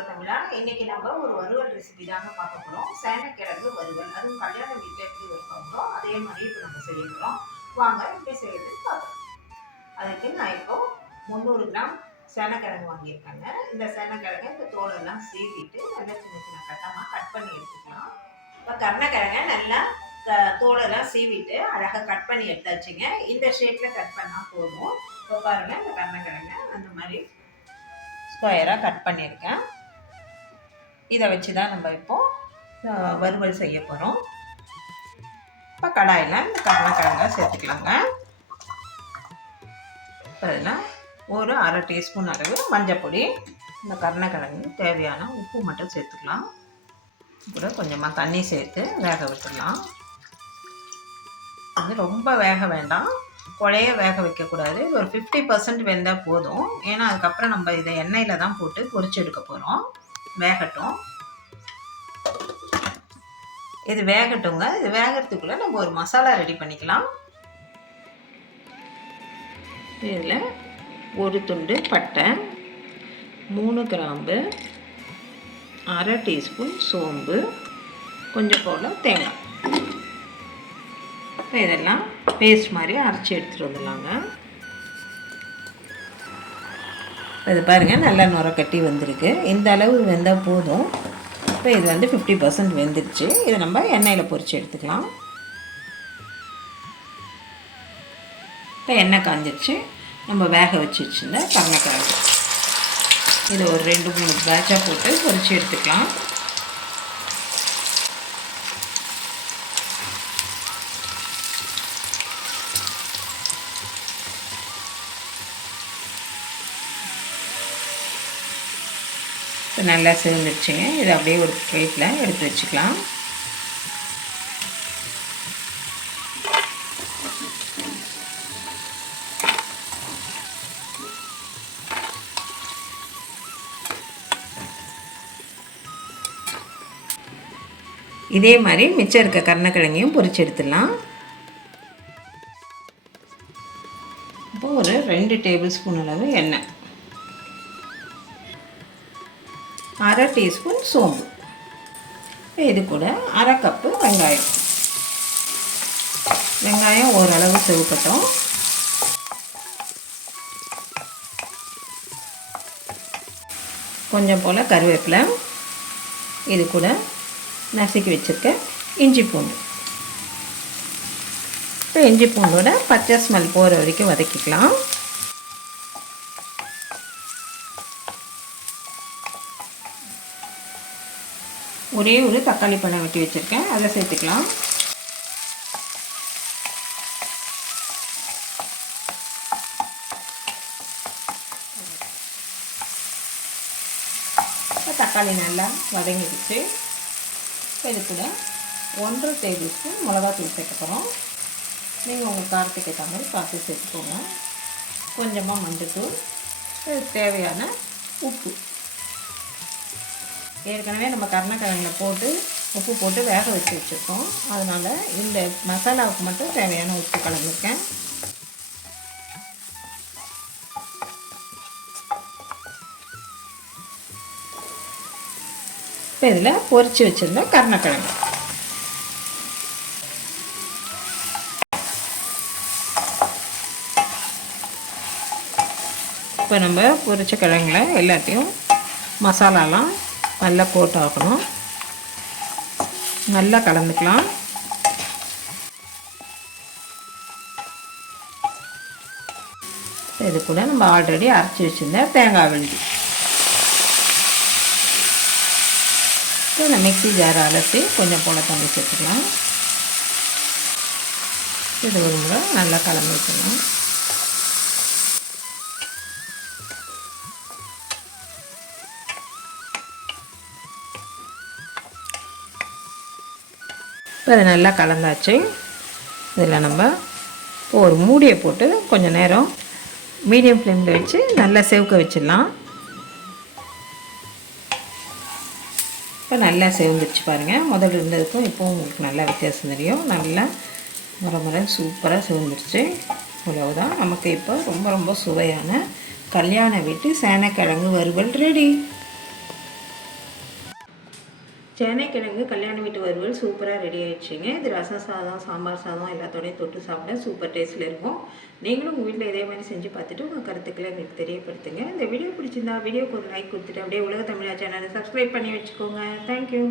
வணக்கம் தமிழா இன்னைக்கு நம்ம ஒரு வறுவல் ரெசிபி தாங்க பார்க்க போகிறோம் சேனக்கிழங்கு வறுவல். அதுவும் கல்யாண வீட்டில் எப்படி வைப்பாங்களோ அதே மாதிரி இப்போ நம்ம செய்ய போகிறோம் வாங்க எப்படி செய்யறதுன்னு பார்க்கலாம் அதுக்கு நான் இப்போ முந்நூறு கிராம் சேனக்கிழங்கு வாங்கியிருக்கேங்க. இந்த சேனக்கிழங்கை இந்த தோலெல்லாம் சீவிட்டு நல்லா சின்ன சின்ன கட்டமாக கட் பண்ணி எடுத்துக்கலாம். இப்போ கருணக்கிழங்கை நல்லா தோலெல்லாம் சீவிட்டு அழகாக கட் பண்ணி எடுத்தாச்சுங்க. இந்த ஷேப்பில் கட் பண்ணால் போதும். இப்போ பாருங்கள் இந்த கருணக்கிழங்கை அந்த மாதிரி ஸ்கொயராக கட் பண்ணியிருக்கேன். இதை வச்சு தான் நம்ம இப்போது வறுவல் செய்ய போகிறோம் இப்போ கடாயில் இந்த கருணக்கிழங்க சேர்த்துக்கலாங்க. அதில் ஒரு அரை டீஸ்பூன் அளவு மஞ்சப்பொடி இந்த கருணக்கிழங்கு தேவையான உப்பு மட்டும் சேர்த்துக்கலாம். கூட கொஞ்சமாக தண்ணி சேர்த்து வேக விட்டுடலாம். அது ரொம்ப வேக வேண்டாம். குழைய வேக வைக்கக்கூடாது. ஒரு ஃபிஃப்டி பர்சன்ட் வெந்தால் போதும். ஏன்னா அதுக்கப்புறம் நம்ம இதை எண்ணெயில் தான் போட்டு பொரிச்சு எடுக்க போகிறோம் வேகட்டும். இது வேகட்டுங்க. இது வேகிறதுக்குள்ளே நம்ம ஒரு மசாலா ரெடி பண்ணிக்கலாம். இதில் ஒரு துண்டு பட்டை மூணு கிராம்பு அரை டீஸ்பூன் சோம்பு கொஞ்சம் போல் தேங்காய். இதெல்லாம் பேஸ்ட் மாதிரி அரைச்சி எடுத்துகிட்டு வந்துடலாங்க. இது பாருங்கள் நல்லா நுர கட்டி வந்திருக்கு. இந்த அளவு வெந்தால் போதும். இப்போ இது வந்து ஃபிஃப்டி பர்சன்ட் வெந்துடுச்சு. இதை நம்ம எண்ணெயில் பொறிச்சு எடுத்துக்கலாம். இப்போ எண்ணெய் காஞ்சிடுச்சு. நம்ம வேக வச்சு வச்சுருந்த கருணக்கிழங்கு. இதை ஒரு ரெண்டு மூணு பேட்சாக போட்டு பொறிச்சு எடுத்துக்கலாம். நல்லா சேர்ந்துருச்சுங்க இதை அப்படியே ஒரு பிளேட்டில் எடுத்து வச்சுக்கலாம். இதே மாதிரி மிச்சம் இருக்க கருணக்கிழங்கையும் பொரிச்சு எடுத்துடலாம். இப்போ ஒரு ரெண்டு டேபிள் ஸ்பூன் அளவு எண்ணெய். அரை டீஸ்பூன் சோம்பு. இது கூட அரை கப்பு வெங்காயம். வெங்காயம் ஓரளவு செவக்கட்டும். கொஞ்சம் போல் கருவேப்பிலை. இது கூட நசுக்கி வச்சுருக்க இஞ்சி பூண்டு. இப்போ இஞ்சி பூண்டோட பச்சை ஸ்மெல் போகிற வரைக்கும் வதக்கிக்கலாம். ஒரே ஒரு தக்காளி பழம் வெட்டி வச்சுருக்கேன். அதை சேர்த்துக்கலாம். தக்காளி நல்லா வதங்கிடுச்சு. இப்போ இது கூட ஒன்றரை டேபிள் ஸ்பூன் மிளகாத்தூள் சேர்க்க போகிறோம் நீங்கள் உங்கள் காரத்துக்கு ஏற்ற மாதிரி பார்த்து சேர்த்துக்கோங்க. கொஞ்சமாக மஞ்சள்தூள் தேவையான உப்பு. ஏற்கனவே நம்ம கருணக்கிழங்குல போட்டு உப்பு போட்டு வேக வச்சு வச்சுருக்கோம். அதனால் இந்த மசாலாவுக்கு மட்டும் தேவையான உப்பு கலந்துருக்கேன். இப்போ இதில் பொறிச்சு வச்சுருந்த கருணக்கிழங்கு. இப்போ நம்ம பொரிச்ச கிழங்குல எல்லாத்தையும் மசாலாலாம் நல்லா கோட் ஆகணும் நல்லா கலந்துக்கலாம். இது கூட நம்ம ஆல்ரெடி அரைச்சி வச்சுருந்த தேங்காய் விழுதி இப்போ இந்த மிக்ஸி ஜாரை அலசி கொஞ்சம் போல தண்ணி சேர்த்துக்கலாம். இது ஒரு முறை நல்லா கலந்து வச்சுக்கலாம் இப்போ அதை நல்லா கலந்தாச்சு. இதில் நம்ம ஒரு மூடியை போட்டு கொஞ்சம் நேரம் மீடியம் ஃப்ளேமில் வச்சு நல்லா செவக்க வச்சிடலாம். இப்போ நல்லா செவந்துருச்சு பாருங்கள் முதல்ல இருந்ததுக்கும் இப்போவும் உங்களுக்கு நல்லா வித்தியாசம் தெரியும். நல்லா முறை முறை சூப்பராக செவந்துருச்சு. அவ்வளவுதான். நமக்கு இப்போ ரொம்ப ரொம்ப சுவையான கல்யாண வீட்டு சேனக்கிழங்கு வறுவல் ரெடி. சென்னை கிழங்கு கல்யாண வீட்டு வறுவல் சூப்பராக ரெடி ஆகிடுச்சிங்க இது ரசம் சாதம் சாம்பார் சாதம் எல்லாத்தோடையும் தொட்டு சாப்பிட சூப்பர் டேஸ்ட்டில் இருக்கும். நீங்களும் உங்கள் வீட்டில் இதே மாதிரி செஞ்சு பார்த்துட்டு உங்கள் கருத்துக்களை எங்களுக்கு தெரியப்படுத்துங்க. இந்த வீடியோ பிடிச்சிருந்தா வீடியோக்கு ஒரு லைக் கொடுத்துட்டு அப்படியே உலக தமிழா சேனலை சப்ஸ்கிரைப் பண்ணி வச்சுக்கோங்க. தேங்க்யூ